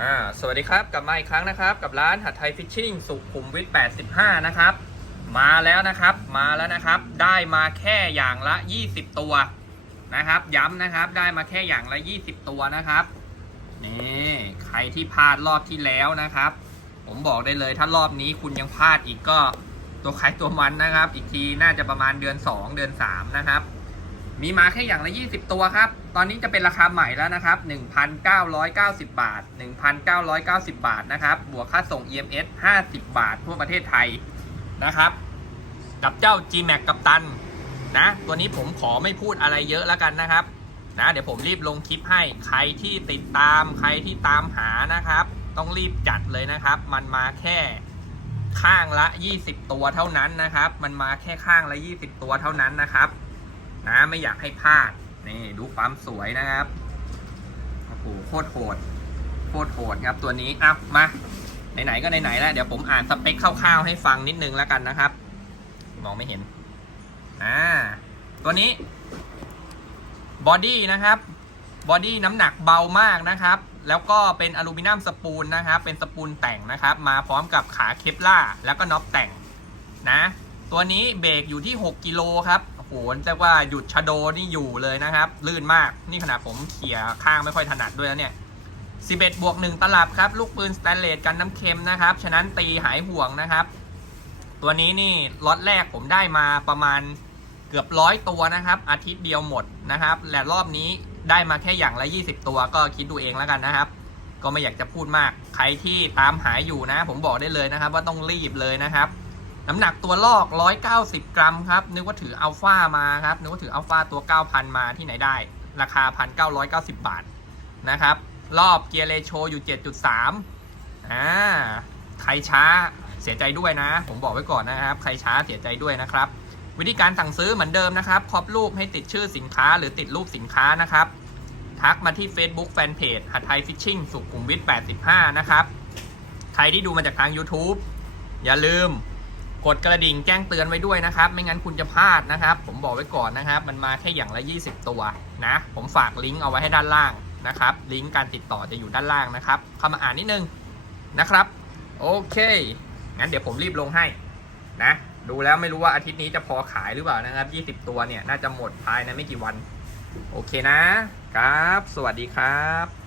อ่าสวัสดีครับกลับมาอีกครั้งนะครับ กับร้านหัดไทยฟิชชิ่งสุขุมวิท 85 นะครับ มาแล้วนะครับมาแล้วนะครับ ได้มาแค่อย่างละ 20 ตัวนะครับ ย้ำนะครับได้มาแค่อย่างละ 20 ตัวนะครับนี่ใครที่พลาดรอบที่แล้วนะครับ ผมบอกได้เลยถ้ารอบนี้คุณยังพลาดอีกก็ตัวใครตัวมันนะครับ อีกทีน่าจะประมาณเดือน 2 เดือน 3 นะครับ มีมาแค่อย่างละ 20 ตัวครับ ตอนนี้จะเป็นราคาใหม่แล้วนะครับ 1,990 บาท 1,990 บาทนะครับ บวกค่าส่ง EMS 50 บาท ทั่วประเทศไทยนะครับ กับเจ้า G-Max กับตันนะ ตัวนี้ผมขอไม่พูดอะไรเยอะแล้วกันนะครับ นะ เดี๋ยวผมรีบลงคลิปให้ ใครที่ติดตาม ใครที่ตามหานะครับ ต้องรีบจัดเลยนะครับ มันมาแค่ข้างละ 20 ตัวเท่านั้นนะครับ มันมาแค่ข้างละ 20 ตัวเท่านั้นนะครับ นะไม่อยากให้พลาดนี่ดูความสวยนะครับโอ้โหโคตรโหดโคตรโหดครับตัวนี้อะมาไหนๆก็ไหนๆแล้วเดี๋ยวผมอ่านสเปคคร่าวๆให้ฟังนิดนึงแล้วกันนะครับ มองไม่เห็นอ่าตัวนี้บอดี้นะครับบอดี้น้ำหนักเบามากนะครับ แล้วก็เป็นอลูมิเนียมสปูลนะครับ เป็นสปูลแต่งนะครับ มาพร้อมกับขาเคปล่าแล้วก็น็อปแต่งนะ ตัวนี้เบรกอยู่ที่ 6 กิโลครับ โหเรียกว่าหยุดชะโดนี่อยู่เลยนะครับ ลื่นมากนี่ขนาดผมเขี่ยข้างไม่ค่อยถนัดด้วยแล้วเนี่ย 11 บวก 1 ตลับครับ ลูกปืนสแตนเลสกันน้ำเค็มนะครับ ฉะนั้นตีหายห่วงนะครับ ตัวนี้นี่ล็อตแรกผมได้มาประมาณเกือบร้อยตัวนะครับ อาทิตย์เดียวหมดนะครับ และรอบนี้ได้มาแค่อย่างละ 20 ตัวก็คิดดูเองแล้วกันนะครับ ก็ไม่อยากจะพูดมาก ใครที่ตามหาอยู่นะ ผมบอกได้เลยนะครับ ว่าต้องรีบเลยนะครับ น้ำหนักตัวลอก 190 กรัมครับ นึกว่าถืออัลฟามาครับ นึกว่าถืออัลฟาตัว 9,000 มาที่ไหนได้ ราคา 1,990 บาทนะครับ รอบเกียร์เลโชอยู่ 7.3 อ่า ใครช้าเสียใจด้วยนะ ผมบอกไว้ก่อนนะครับ ใครช้าเสียใจด้วยนะครับ วิธีการสั่งซื้อเหมือนเดิมนะครับครอบรูปให้ติดชื่อสินค้าหรือติดรูปสินค้านะครับ ทักมาที่ Facebook Fanpage หัดไทยฟิชชิ่งสุขุมวิท85 นะครับ ใครที่ดูมาจากทาง YouTube อย่าลืม กดกระดิ่งแจ้งเตือนไว้ด้วยนะครับ ไม่งั้นคุณจะพลาดนะครับ ผมบอกไว้ก่อนนะครับ มันมาแค่อย่างละ 20 ตัวนะ ผมฝากลิงก์เอาไว้ให้ด้านล่างนะครับ ลิงก์การติดต่อจะอยู่ด้านล่างนะครับ เข้ามาอ่านนิดนึงนะครับ โอเค งั้นเดี๋ยวผมรีบลงให้นะ ดูแล้วไม่รู้ว่าอาทิตย์นี้จะพอขายหรือเปล่านะครับ 20 ตัวเนี่ยน่าจะหมดภายในไม่กี่วัน โอเคนะครับ สวัสดีครับ